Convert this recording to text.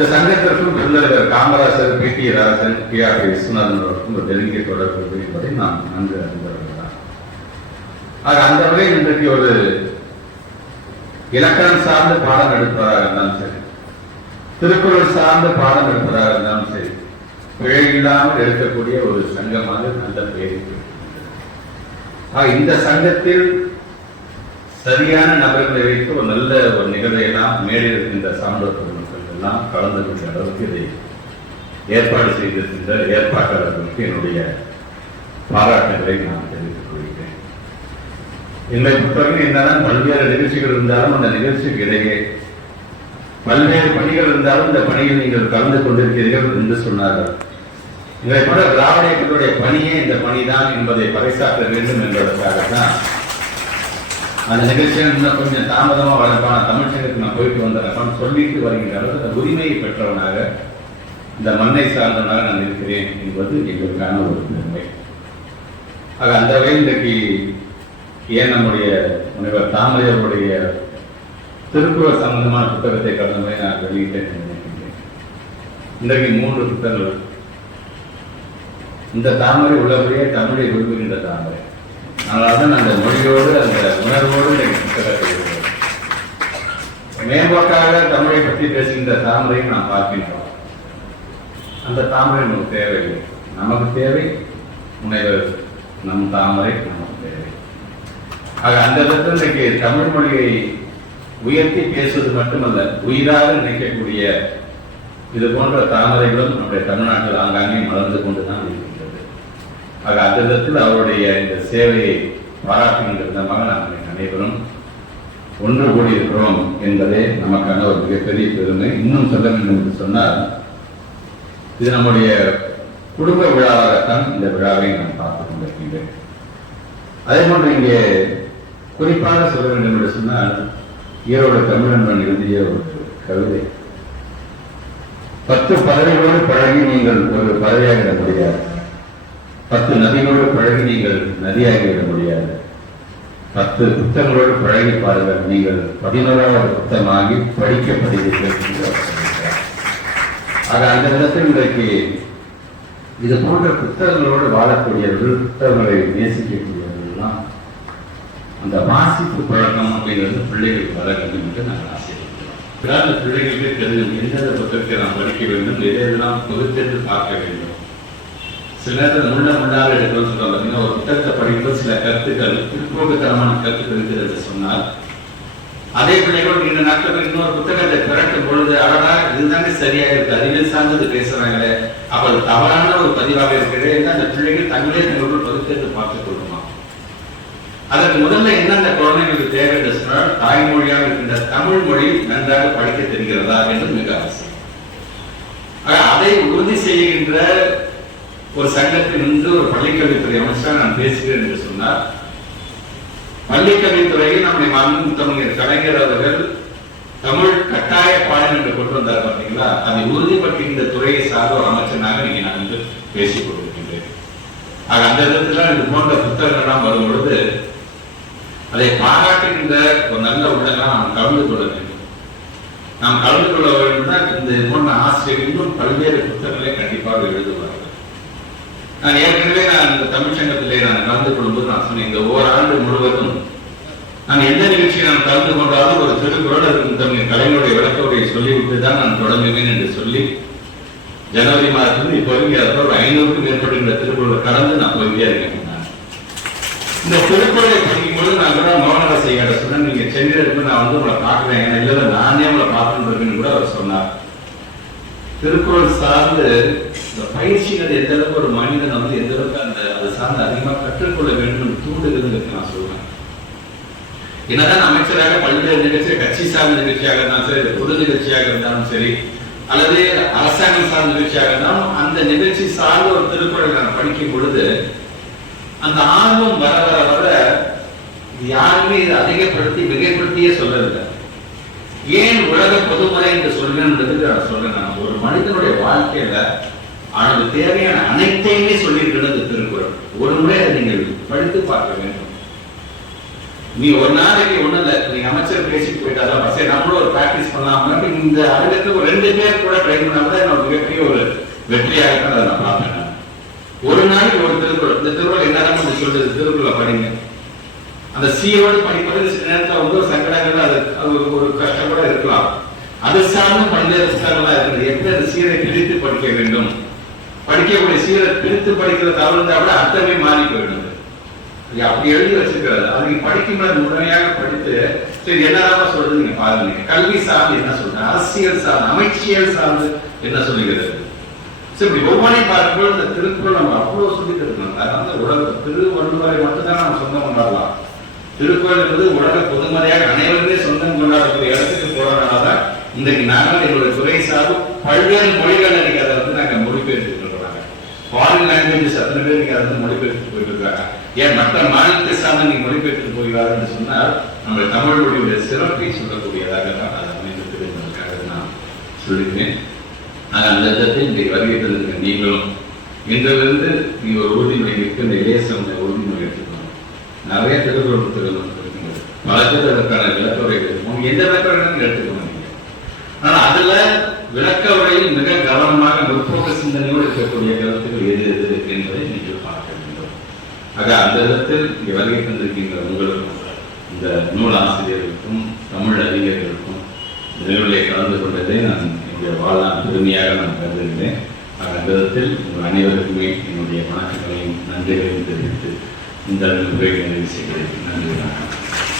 இந்த சங்கத்திற்கும் பெருந்தலைவர் Kamarajar P. T. Rajan P. R. Viswanathan அவருக்கும் ஒரு நெருங்கிய தொடர்பு என்பதை நான் நன்கு அறிந்தவர்கள்தான். ஆக அந்த வகையில் இன்றைக்கு ஒரு இலக்கணம் சார்ந்த பாடம் எடுப்பதாக இருந்தாலும் சரி திருக்குறள் சார்ந்த பாடம் எடுப்பதாக இருந்தாலும் சரி பிழை இல்லாமல் இருக்கக்கூடிய ஒரு சங்கமாக நல்ல பெயர் இந்த சங்கத்தில் சரியான நபர்களை வைத்து ஒரு நல்ல ஒரு நிகழ்வை எல்லாம் மேலே இருக்கின்ற சான்றோர் எல்லாம் கலந்து கொண்ட அளவுக்கு இதை ஏற்பாடு செய்திருக்கின்ற ஏற்பாட்டாளர்களுக்கு என்னுடைய பாராட்டுகளை நான் தெரிவித்துக் கொள்கிறேன். என்னை பொறுத்தவரைக்கும் என்னதான் பல்வேறு நிகழ்ச்சிகள் இருந்தாலும் அந்த நிகழ்ச்சிக்கு இடையே பல்வேறு பணிகள் இருந்தாலும் இந்த பணியில் நீங்கள் கலந்து கொண்டிருக்கிறீர்கள் என்று சொன்னார்கள். இதை போல திராவிட பணியே இந்த பணிதான் என்பதை பறைசாற்ற வேண்டும் என்பதற்காகத்தான் அந்த நிகழ்ச்சியில் இன்னும் கொஞ்சம் தாமதமா வரப்பான தமிழ்ச்சகத்துக்கு நான் போயிட்டு வந்தேன். சொல்லிட்டு வருகின்ற அளவுக்கு அந்த உரிமையை பெற்றவனாக இந்த மண்ணை சார்ந்தவனாக நான் இருக்கிறேன் என்பது எங்களுக்கான ஒரு பெருமை. ஆக அந்த வகையில் இன்றைக்கு ஏன் நம்முடைய முனைவர் தாமரையருடைய திருக்குறள் சம்பந்தமான புத்தகத்தை கடந்த முறை நான் வெளியிட்டேன் நினைக்கின்றேன். இன்றைக்கு மூன்று புத்தகங்கள். இந்த தாமரை உள்ளபடியே தமிழை விரும்புகின்ற தாமரை. அதனால்தான் அந்த மொழியோடு அந்த உணர்வோடு இன்றைக்கு புத்தகத்தை மேம்போக்காக தமிழை பற்றி பேசுகின்ற தாமரையும் நாம் பார்க்கின்றோம். அந்த தாமரை நமக்கு தேவையில்லை. நமக்கு தேவை முனைவர் நம் தாமரை நமக்கு தேவை. ஆக அந்த இடத்துல இன்றைக்கு தமிழ் மொழியை உயர்த்தி பேசுவது மட்டுமல்ல உயிராக நினைக்கக்கூடிய இது போன்ற தாமரைகளும் நம்முடைய தமிழ்நாட்டில் ஆங்காங்கே மலர்ந்து கொண்டு தான் இருக்கும் ஆக அந்த விதத்தில் அவருடைய இந்த சேவையை பாராட்டுகின்ற விதமாக நாம் அனைவரும் ஒன்று கூடியிருக்கிறோம் என்பதே நமக்கான ஒரு மிகப்பெரிய பெருமை. இன்னும் சொல்ல வேண்டும் என்று சொன்னால் இது நம்முடைய குடும்ப விழாவாகத்தான் இந்த விழாவை நாம் பார்த்துக் கொண்டிருக்கின்றேன். அதே போன்று இங்கே குறிப்பாக சொல்ல வேண்டும் என்று சொன்னால் ஈரோடு தமிழன்பன் எழுதிய ஒரு கவிதை. பத்து பதவிகளோடு பழகி நீங்கள் ஒரு பதவியாக முடியாது. பத்து நதிகளோடு பழகி நீங்கள் நதியாகிவிட முடியாது. பத்து புத்தகங்களோடு பழகி பாருங்கள் நீங்கள் பதினோராவது புத்தகமாகி படிக்கப்படுகிறீர்கள் அது அந்த விதத்தில் இன்றைக்கு இது போன்ற புத்தகங்களோடு வாழக்கூடியவர்கள் புத்தகங்களை நேசிக்கக்கூடியவர்கள்லாம் அந்த வாசிப்பு பழக்கம் அப்படிங்கிறது பிள்ளைகளுக்கு வர வேண்டும் என்று நாங்கள் ஆசைப்படுகிறோம். பிள்ளைகளுக்கு தெரியும் எந்தெந்த புத்தகத்தை நாம் படிக்க வேண்டும் எதெல்லாம் பகுத்தென்று பார்க்க வேண்டும். சில நேரத்தில் முள்ள முள்ளாக எடுக்கணும்னு சொல்லுவாங்க பார்த்தீங்கன்னா ஒரு புத்தகத்தை படிக்கும்போது சில கருத்துக்கள் பிற்போக்குத்தனமான கருத்துக்கள் இருக்குது என்று சொன்னால் அதே பிள்ளைகள் நீண்ட நாட்கள் இன்னொரு புத்தகத்தை திரட்டும் பொழுது அழகா இதுதானே சரியா இருக்கு. அறிவியல் சார்ந்தது பேசுறாங்களே. அப்ப அது தவறான ஒரு பதிவாக இருக்கிறது என்று அந்த பிள்ளைகள் தங்களே தங்களுடன் பகுத்தெடுத்து பார்த்துக் கொள்ளுமா? அதற்கு முதல்ல என்ன அந்த குழந்தைகளுக்கு தேவை என்று சொன்னால் தாய்மொழியாக இருக்கின்ற தமிழ் மொழி நன்றாக படிக்க தெரிகிறதா என்று மிக அவசியம். அதை உறுதி செய்கின்ற ஒரு சங்கத்தில் நின்று ஒரு பள்ளிக்கல்வித்துறை அமைச்சராக நான் பேசுகிறேன் என்று சொன்னார். பள்ளிக்கல்வித்துறையில் நம்முடைய மண் தமிழர் கலைஞர் அவர்கள் தமிழ் கட்டாய பாடம் என்று கொண்டு வந்தார் பார்த்தீங்களா? அதை உறுதிப்படுத்துகின்ற துறையை சார்ந்த ஒரு அமைச்சனாக நீங்க நான் வந்து பேசிக் கொண்டிருக்கின்றேன். ஆக அந்த விதத்துல இது போன்ற புத்தகங்கள்லாம் வரும் பொழுது அதை பாராட்டுகின்ற ஒரு நல்ல உள்ளெல்லாம் நாம் கலந்து கொள்ள வேண்டும். நாம் கலந்து கொள்ள வேண்டும் இந்த போன்ற ஆசிரியர் இன்னும் பல்வேறு புத்தகங்களை கண்டிப்பாக எழுதுவார்கள். நான் ஏற்கனவே நான் இந்த தமிழ் சங்கத்திலே நான் கலந்து கொள்ளும்போது நான் சொன்னேன் இந்த ஓராண்டு முழுவதும் நான் எந்த நிகழ்ச்சியை நான் கலந்து கொண்டாலும் ஒரு திருக்குறள் இருக்கும் தமிழ் கலைஞருடைய விளக்கவுரையை சொல்லிவிட்டு தான் நான் தொடங்குவேன் என்று சொல்லி ஜனவரி மாதத்திலிருந்து இப்போ வரைக்கும் ஒரு ஐநூறுக்கும் மேற்பட்டுகிற திருக்குறளை கடந்து நான் போயிட்டே இருக்கேன். இந்த திருக்குறளை படிக்கும்போது நான் கூட மோகனரசை கிட்ட சொன்னேன் நீங்க சென்னையில் இருக்கு நான் வந்து உங்களை பார்க்குறேன். ஏன்னா இல்லை நானே உங்களை பார்க்கணும் கூட அவர் சொன்னார். திருக்குறள் சார்ந்து பயிற்சிகள் எந்த அளவுக்கு ஒரு மனிதன் வந்து எந்த அளவுக்கு அந்த அதை சார்ந்து அதிகமாக கற்றுக்கொள்ள வேண்டும் என்று தூண்டுகிறதுக்கு நான் சொல்றேன். என்னதான் அமைச்சராக பல்வேறு நிகழ்ச்சி கட்சி சார்ந்த நிகழ்ச்சியாக இருந்தாலும் சரி பொது நிகழ்ச்சியாக இருந்தாலும் சரி அல்லது அரசாங்கம் சார்ந்த நிகழ்ச்சியாக இருந்தாலும் அந்த நிகழ்ச்சி சார்ந்த ஒரு திருக்குறளை நான் படிக்கும் பொழுது அந்த ஆர்வம் வர வர வர யாருமே இதை அதிகப்படுத்தி மிகைப்படுத்தியே சொல்லவில்லை. ஏன் உலக பொதுமுறை என்று சொல்கிறேன் நான் சொல்றேன். நான் ஒரு மனிதனுடைய வாழ்க்கையில ஆனால் தேவையான அனைத்தையுமே சொல்லியிருக்கிறது திருக்குறள். ஒரு முறை அதை நீங்கள் படித்து பார்க்க வேண்டும். நீ ஒரு நாளைக்கு ஒண்ணும் இல்ல. நீங்க அமைச்சர் பேசிட்டு போயிட்டாதான் சரி நம்மளும் ஒரு பிராக்டிஸ் பண்ணலாம். இந்த அரங்கத்துக்கு ஒரு ரெண்டு பேர் கூட ட்ரை பண்ணா கூட என்னோட மிகப்பெரிய ஒரு வெற்றியாக தான் அதை நான் பார்ப்பேன் ஒரு நாளைக்கு ஒரு திருக்குறள். இந்த திருக்குறள் என்னதான் வந்து சொல்றது திருக்குறளை படிங்க. அந்த சீரோடு படிப்பது சில நேரத்துல வந்து ஒரு சங்கடங்கள் அது அது ஒரு- கஷ்டம் கூட இருக்கலாம். அது சார்ந்த பல்வேறு புத்தகங்களா இருக்கிறது எப்படி அந்த சீரை பிரித்து படிக்க வேண்டும்? படிக்கக்கூடிய சீரை பிரித்து படிக்கிற தவறுந்தா கூட அர்த்தமே மாறி போயிடுது. அப்படி எழுதி வச்சிருக்கிறது அதுக்கு படிக்கும்போது முழுமையாக படித்து சரி என்னதான் சொல்றது நீங்க பாருங்க. கல்வி சார்ந்து என்ன சொல்றது அரசியல் சார்ந்து அமைச்சியல் சார்ந்து என்ன சொல்லுகிறது? சரி இப்படி ஒவ்வொன்றையும் பார்க்கும்போது இந்த திருக்குறள் நம்ம அவ்வளவு சொல்லிக்கிறது அதாவது அதனால உலக திருவள்ளுவரை மட்டும்தான் நம்ம சொந்தம் கொண்டாடலாம். திருக்குறள் என்பது உலக பொதுமறையாக அனைவருமே சொந்தம் கொண்டாடக்கூடிய இடத்துக்கு போறதுனாலதான் இன்றைக்கு நாங்கள் எங்களுடைய துறை சார்பு பல்வேறு மொழிகள் இன்னைக்கு அதை வந்து நாங்கள் மொழிபெயர்த்து ஃபாரின் லாங்குவேஜஸ் அத்தனை பேர் நீங்க அதை மொழிபெயர்த்து போயிட்டு இருக்காங்க ஏன் மற்ற மாநிலத்தை சார்ந்த நீங்க மொழிபெயர்த்து போகிறாருன்னு சொன்னால் நம்ம தமிழ் சிறப்பை சொல்லக்கூடியதாக தான் அது அமைந்திருக்கிறது என்பதற்காக நான் சொல்லியிருக்கேன் ஆக அந்த விதத்தில் இன்றைக்கு வருகை நீங்களும். இன்றிலிருந்து நீ ஒரு உறுதிமொழி இருக்கு இந்த இளையசம் உறுதிமொழி எடுத்துக்கணும். நிறைய திருக்குறள் புத்தகங்கள் இருக்குங்க பல பேர் அதற்கான விளக்கவுரைகள் இருக்கும். எந்த விளக்கவுரை எடுத்துக்கணும் நீங்க. ஆனா அதுல விளக்க உரையில் மிக கவனமாக முற்போக்கு சிந்தனையோடு இருக்கக்கூடிய கருத்துக்கள் எது எது என்பதை நீங்கள் பார்க்க வேண்டும் ஆக அந்த விதத்தில் இங்கே வருகை தந்திருக்கின்ற உங்களுக்கும் இந்த நூல் ஆசிரியர்களுக்கும் தமிழ் அறிஞர்களுக்கும் இந்த நிகழ்வுகளை கலந்து கொண்டதை நான் என்னுடைய வாழ்நாள் பெருமையாக நான் கருதுகிறேன். ஆக அந்த விதத்தில் உங்கள் அனைவருக்குமே என்னுடைய வணக்கங்களையும் நன்றிகளையும் தெரிவித்து இந்த நிகழ்வை நிறைவு செய்கிறேன். நன்றி வணக்கம்.